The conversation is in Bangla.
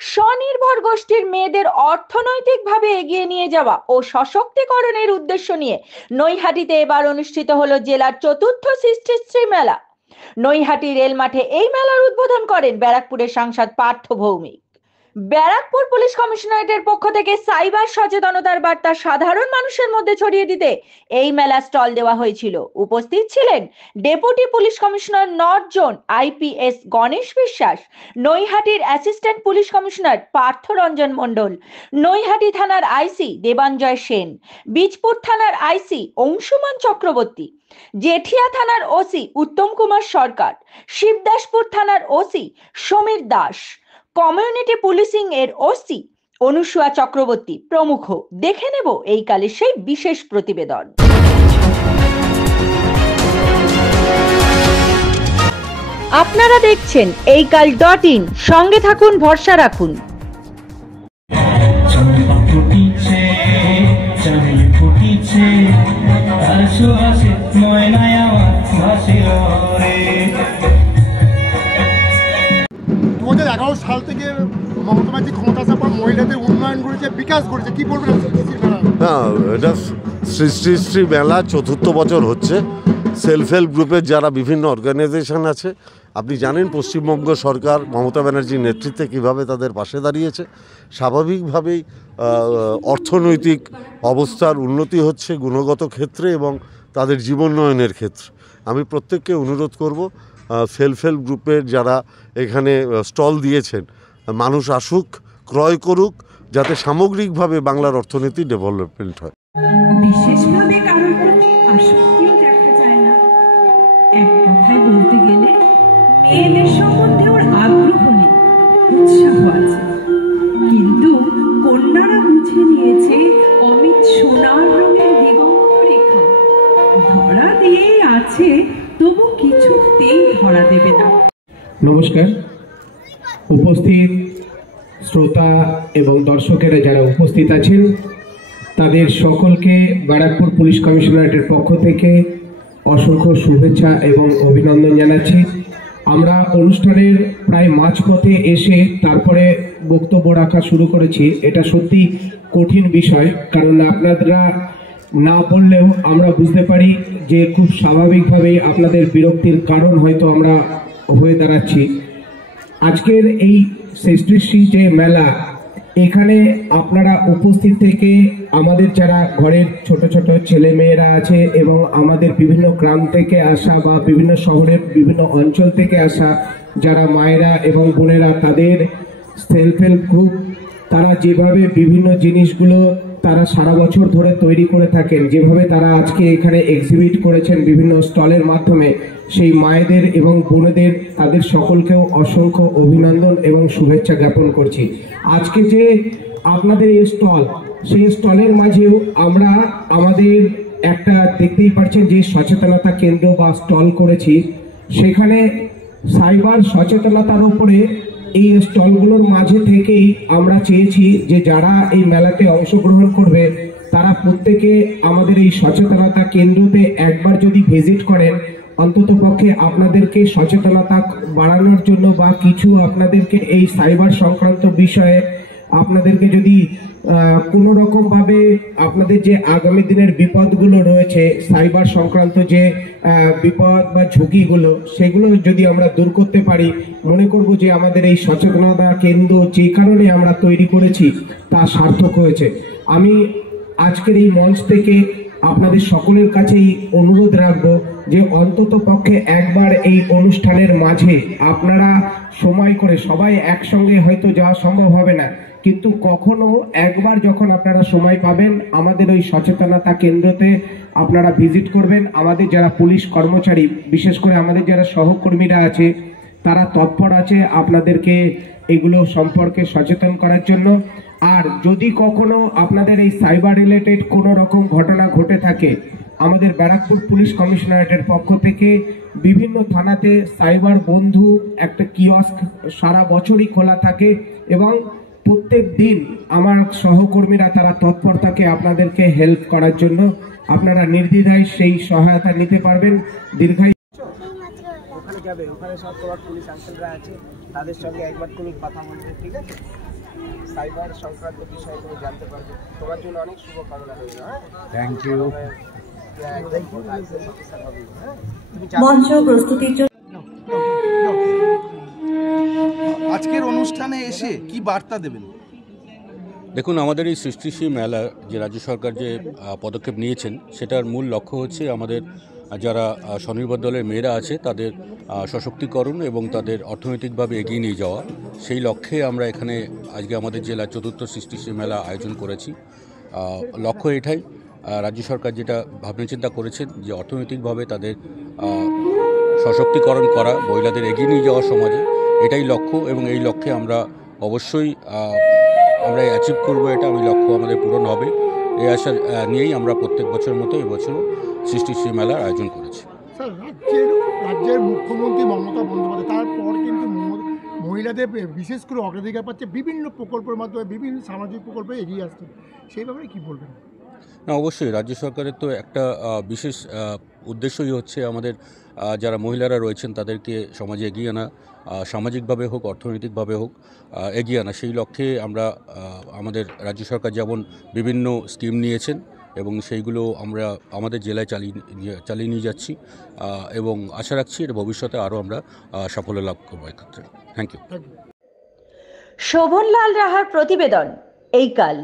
স্বনির্ভর গোষ্ঠীর মেয়েদের অর্থনৈতিকভাবে এগিয়ে নিয়ে যাওয়া ও সশক্তিকরণের উদ্দেশ্য নিয়ে নৈহাটিতে এবার অনুষ্ঠিত হলো জেলার চতুর্থ সৃষ্টিশ্রী মেলা। নৈহাটি রেল মাঠে এই মেলার উদ্বোধন করেন ব্যারাকপুরের সাংসদ পার্থ ভৌমিক। ব্যারাকপুর পুলিশ কমিশনারেটের পক্ষ থেকে সাইবার সচেতনতার বার্তা সাধারণ মানুষের মধ্যে ছড়িয়ে দিতে এই মেলা স্টল দেওয়া হয়েছিল। উপস্থিত ছিলেন deputy police commissioner north zone IPS Ganesh Biswas, নৈহাটির assistant police commissioner Partha Ranjan Mondal, Naihati থানার আইসি দেবাঞ্জয় সেন, বীজপুর থানার আইসি অংশুমান চক্রবর্তী, জেঠিয়া থানার ওসি উত্তম কুমার সরকার, শিবদাসপুর থানার OC Samir Das, community policing এর ওসি অনুসুয়া চক্রবর্তী প্রমুখ। দেখে নেব এই কালের সেই বিশেষ প্রতিবেদন। আপনারা দেখছেন এই কাল.in, সঙ্গে থাকুন, ভরসা রাখুন। সাল থেকে মমতা ব্যানার্জি ক্ষমতা আসার পর মহিলাদের উন্নয়ন করেছে, বিকাশ করেছে, কি বলবেন? এটা সৃষ্টিশ্রী মেলা চতুর্থ বছর হচ্ছে। সেলফ হেল্প গ্রুপের যারা বিভিন্ন অর্গানাইজেশন আছে, আপনি জানেন পশ্চিমবঙ্গ সরকার মমতা ব্যানার্জির নেতৃত্বে কীভাবে তাদের পাশে দাঁড়িয়েছে। স্বাভাবিকভাবেই অর্থনৈতিক অবস্থার উন্নতি হচ্ছে গুণগত ক্ষেত্রে এবং তাদের জীবনোন্নয়নের ক্ষেত্রে। আমি প্রত্যেককে অনুরোধ করব, সেলফ হেল্প গ্রুপের যারা এখানে স্টল দিয়েছেন, মানুষ আসুক, ক্রয় করুক, যাতে সামগ্রিকভাবে বাংলার অর্থনীতি ডেভেলপমেন্ট হয়। বিশেষভাবে কারোর প্রতি আসক্তিও দেখা যায় না। এক কথায় বলতে গেলে মেয়েদের সম্বন্ধে ওর আগ্রহ নেই, উৎসাহ আছে, কিন্তু কন্যারা বুঝে নিয়েছে অমিত সোনার রঙের দিগন্ত রেখা ধরা দিয়েই আছে, তবু কিছুতেই ধরা দেবে না। নমস্কার, উপস্থিত শ্রোতা এবং দর্শকেরা যারা উপস্থিত আছেন তাদের সকলকে ব্যারাকপুর পুলিশ কমিশনারেটের পক্ষ থেকে অসংখ্য শুভেচ্ছা এবং অভিনন্দন জানাচ্ছি। আমরা অনুষ্ঠানের প্রায় মাঝপথে এসে তারপরে বক্তব্য রাখা শুরু করেছি। এটা সত্যি কঠিন বিষয়, কারণ আপনারা না বললেও আমরা বুঝতে পারি যে খুব স্বাভাবিকভাবেই আপনাদের বিরক্তির কারণ হয়তো আমরা হয়ে দাঁড়াচ্ছি। আজকের এই সৃষ্টিশ্রী যে মেলা, এখানে আপনারা উপস্থিত থেকে আমাদের যারা ঘরের ছোট ছোট ছেলে মেয়েরা আছে এবং আমাদের বিভিন্ন গ্রাম থেকে আসা বা বিভিন্ন শহরের বিভিন্ন অঞ্চল থেকে আসা যারা মায়েরা এবং বোনেরা, তাদের সেলফ হেল্প গ্রুপ, তারা যেভাবে বিভিন্ন জিনিসগুলো তারা সারা বছর ধরে তৈরি করে থাকেন, যেভাবে তারা আজকে এখানে এক্সিবিট করেছেন বিভিন্ন স্টলের মাধ্যমে, সেই মায়েদের এবং বোনেদের তাদের সকলকেও অসংখ্য অভিনন্দন এবং শুভেচ্ছা জ্ঞাপন করছি। আজকে যে আপনাদের এই স্টল, সেই স্টলের মাঝেও আমরা আমাদের একটা দেখতেই পাচ্ছেন যে সচেতনতা কেন্দ্র বা স্টল করেছি। সেখানে সাইবার সচেতনতার উপরে এই স্টলগুলোর মাঝে থেকেই আমরা চেয়েছি যে যারা এই মেলাতে অংশগ্রহণ করবে তারা প্রত্যেকে আমাদের এই সচেতনতা কেন্দ্রতে একবার যদি ভিজিট করেন, অন্তত পক্ষে আপনাদেরকে সচেতনতা বাড়ানোর জন্য বা কিছু আপনাদেরকে এই সাইবার সংক্রান্ত বিষয়ে আপনাদেরকে যদি কোনো রকম ভাবে আপনাদের যে আগামী দিনের বিপদগুলো রয়েছে, সাইবার সংক্রান্ত যে বিপদ বা ঝুঁকিগুলো, সেগুলো যদি আমরা দূর করতে পারি, মনে করব যে আমাদের এই সচেতনতা কেন্দ্র যে কারণে আমরা তৈরি করেছি তা সার্থক হয়েছে। আমি আজকের এই মঞ্চ থেকে আপনাদের সকলের কাছেই অনুরোধ রাখবো যে অন্তত পক্ষে একবার এই অনুষ্ঠানের মাঝে আপনারা সময় করে, সবাই একসঙ্গে হয়তো যাওয়া সম্ভব হবে না, কিন্তু কখনো একবার যখন আপনারা সময় পাবেন আমাদের ওই সচেতনতা কেন্দ্রতে আপনারা ভিজিট করবেন। আমাদের যারা পুলিশ কর্মচারী, বিশেষ করে আমাদের যারা সহকর্মীরা আছে, তারা তৎপর আছে আপনাদেরকে এগুলো সম্পর্কে সচেতন করার জন্য। আর যদি কখনো আপনাদের এই সাইবার রিলেটেড কোনো রকম ঘটনা ঘটে থাকে, আমাদের ব্যারাকপুর পুলিশ কমিশনারেটের পক্ষ থেকে বিভিন্ন থানাতে সাইবার বন্ধু একটা কিয়স্ক সারা বছরই খোলা থাকে এবং প্রত্যেক দিন আমার সহকর্মীরা তারা তৎপর থাকে আপনাদেরকে হেল্প করার জন্য। আপনারা নির্দ্বিধায় সেই সহায়তা নিতে পারবেন। দীর্ঘায়ু যাবে, ওখানে সব তোমার পুলিশ আঙ্কেলরা আছে, তাদের সঙ্গে একবার তুমি কথা বলবে, ঠিক আছে? সাইবার সংক্রান্ত বিষয়ে তুমি জানতে পারবে। তোমার জন্য অনেক শুভকামনা রইল। হ্যাঁ, থ্যাংক ইউ। মঞ্চ প্রস্তুতির জন্য আজকের অনুষ্ঠানে এসে কি বার্তা দেবেন? দেখুন, আমাদের এই সৃষ্টিশ্রী মেলা যে রাজ্য সরকার যে পদক্ষেপ নিয়েছেন, সেটার মূল লক্ষ্য হচ্ছে আমাদের যারা স্বনির্ভর দলের মেয়েরা আছে তাদের সশক্তিকরণ এবং তাদের অর্থনৈতিকভাবে এগিয়ে নিয়ে যাওয়া। সেই লক্ষ্যে আমরা এখানে আজকে আমাদের জেলার চতুর্থ সৃষ্টিশ্রী মেলা আয়োজন করেছি। লক্ষ্য এটাই, রাজ্য সরকার যেটা ভাবনাচিন্তা করেছেন যে অর্থনৈতিকভাবে তাদের সশক্তিকরণ করা, মহিলাদের এগিয়ে নিয়ে যাওয়া সমাজে, এটাই লক্ষ্য এবং এই লক্ষ্যে আমরা অবশ্যই আমরা অ্যাচিভ করবো। এটা আমি লক্ষ্য আমাদের পূরণ হবে, এই আশা নিয়েই আমরা প্রত্যেক বছরের মতো এবছরও সৃষ্টিশ্রী মেলার আয়োজন করেছি। স্যার, রাজ্যের মুখ্যমন্ত্রী মমতা বন্দ্যোপাধ্যায় তারপর কিন্তু মহিলাদের বিশেষ করে অগ্রাধিকার পাচ্ছে বিভিন্ন প্রকল্পের মাধ্যমে, বিভিন্ন সামাজিক প্রকল্পে এগিয়ে আসছে, সেই ব্যাপারে কী বলবেন? না, অবশ্যই রাজ্য সরকারের তো একটা বিশেষ উদ্দেশ্যই হচ্ছে আমাদের যারা মহিলারা রয়েছেন তাদেরকে সমাজে এগিয়ে আনা, সামাজিকভাবে হোক অর্থনৈতিকভাবে হোক এগিয়ে আনা। সেই লক্ষ্যে আমরা আমাদের রাজ্য সরকার যেমন বিভিন্ন স্কিম নিয়েছেন এবং সেইগুলো আমরা আমাদের জেলায় চালিয়ে নিয়ে যাচ্ছি এবং আশা রাখছি এর ভবিষ্যতে আরও আমরা সাফল্য লাভ করবো এক্ষেত্রে। Thank you. শোভনলাল রাহার প্রতিবেদন এই কাল।